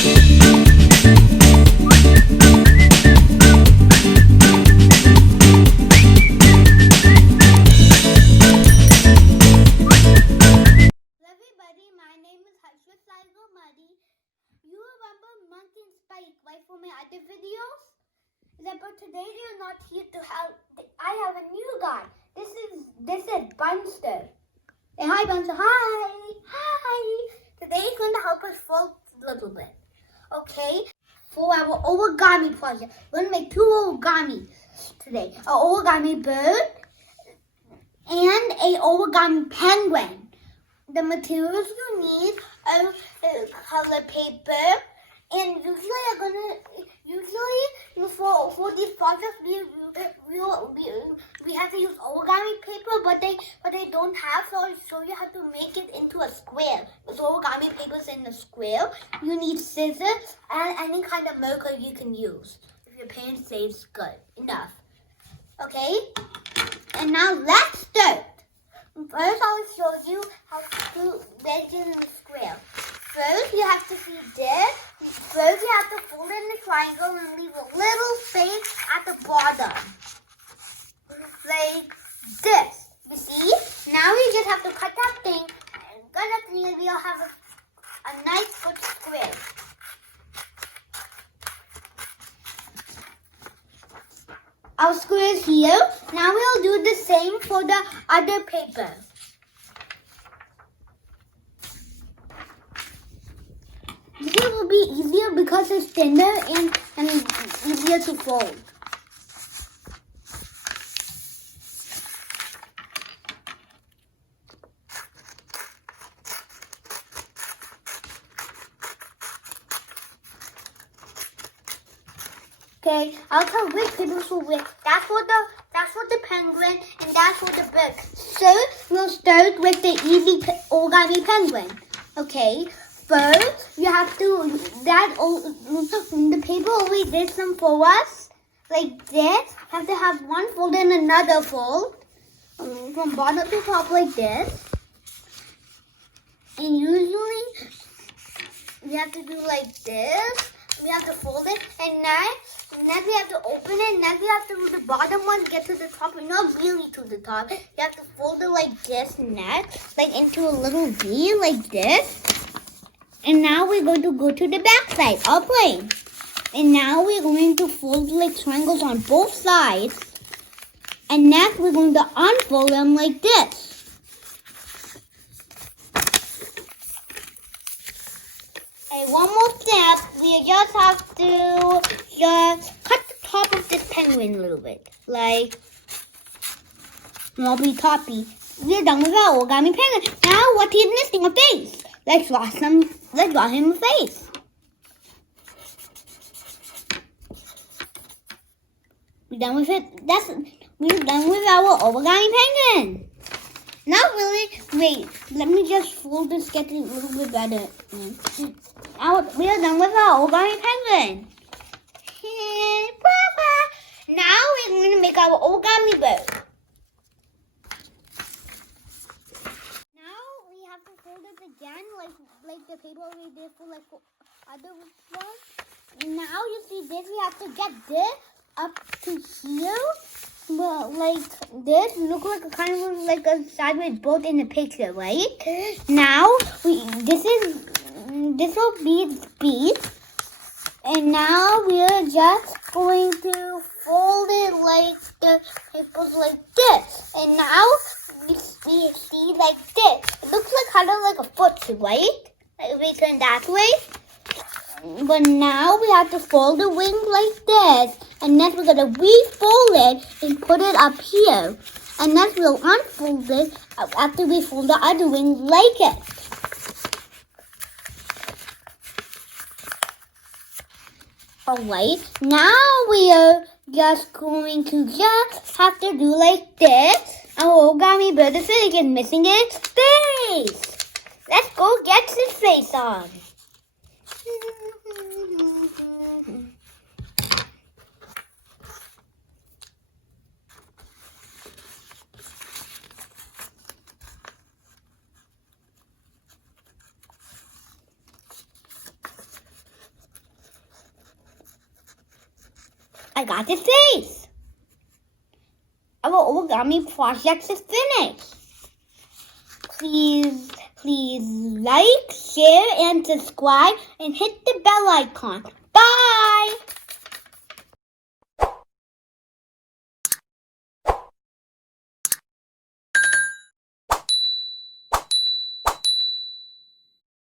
Everybody, my name is Hashvith. You remember Monkey and Spike, right, from my other videos? Yeah, but today you're not here to help. I have a new guy. This is Bunster. Hey, hi Bunster. Hi. Today he's going to help us fold a little bit. Okay? For our origami project, we're going to make 2 origami today. An origami bird and an origami penguin. The materials you need are color paper, and usually for these projects we have to use origami paper, but they don't have, so you have to make it into a square. With origami papers in the square, you need scissors and any kind of marker you can use. If your parents say it's good enough, okay. And now let's start. First, I'll show you how to make it in a square. First, you have to see this. First, you have to fold it in a triangle and leave a little space at the bottom. Like this. You see? Now we just have to cut that thing. And we'll have a nice good square. Our square is here. Now we'll do the same for the other paper. This will be easier because it's thinner and easier to fold. Okay, I'll tell which papers will which. That's for the penguin and that's for the bird. So we'll start with the easy origami penguin. Okay, first you have to the paper always did some for us like this. Have to have one fold and another fold from bottom to top like this. And usually we have to do like this. We have to fold it, and next we have to open it. Next we have to do the bottom one, get to the top, but not really to the top. You have to fold it like this next, like into a little V, like this. And now we're going to go to the back side, all plain. And now we're going to fold like triangles on both sides. And next we're going to unfold them like this. One more step, we just have to cut the top of this penguin a little bit, like wobbly toppy. We're done with our origami penguin. Now what he's missing, a face. Let's draw him a face. We're done with it. We're done with our origami penguin. Not really. Wait, let me just fold this, get it a little bit better. We are done with our origami penguin. Now we're going to make our origami bird. Now we have to fold it again, like the paper we did for like other one. Now you see this, we have to get this up to here. Well, like this, look like a kind of like a sideways boat in the picture, right? Now this will be the piece, and now we're just going to fold it like the papers like this. And now we see like this. It looks like kind of like a foot, right? Like we turn that way. But now we have to fold the wing like this. And then we're going to refold it and put it up here. And then we'll unfold it after we fold the other wing like it. Alright, now we are just going to have to do like this. Our origami bird is missing its face. Let's go get his face on. I got his face. Our origami project is finished. Please like, share, and subscribe, and hit the bell icon. Bye!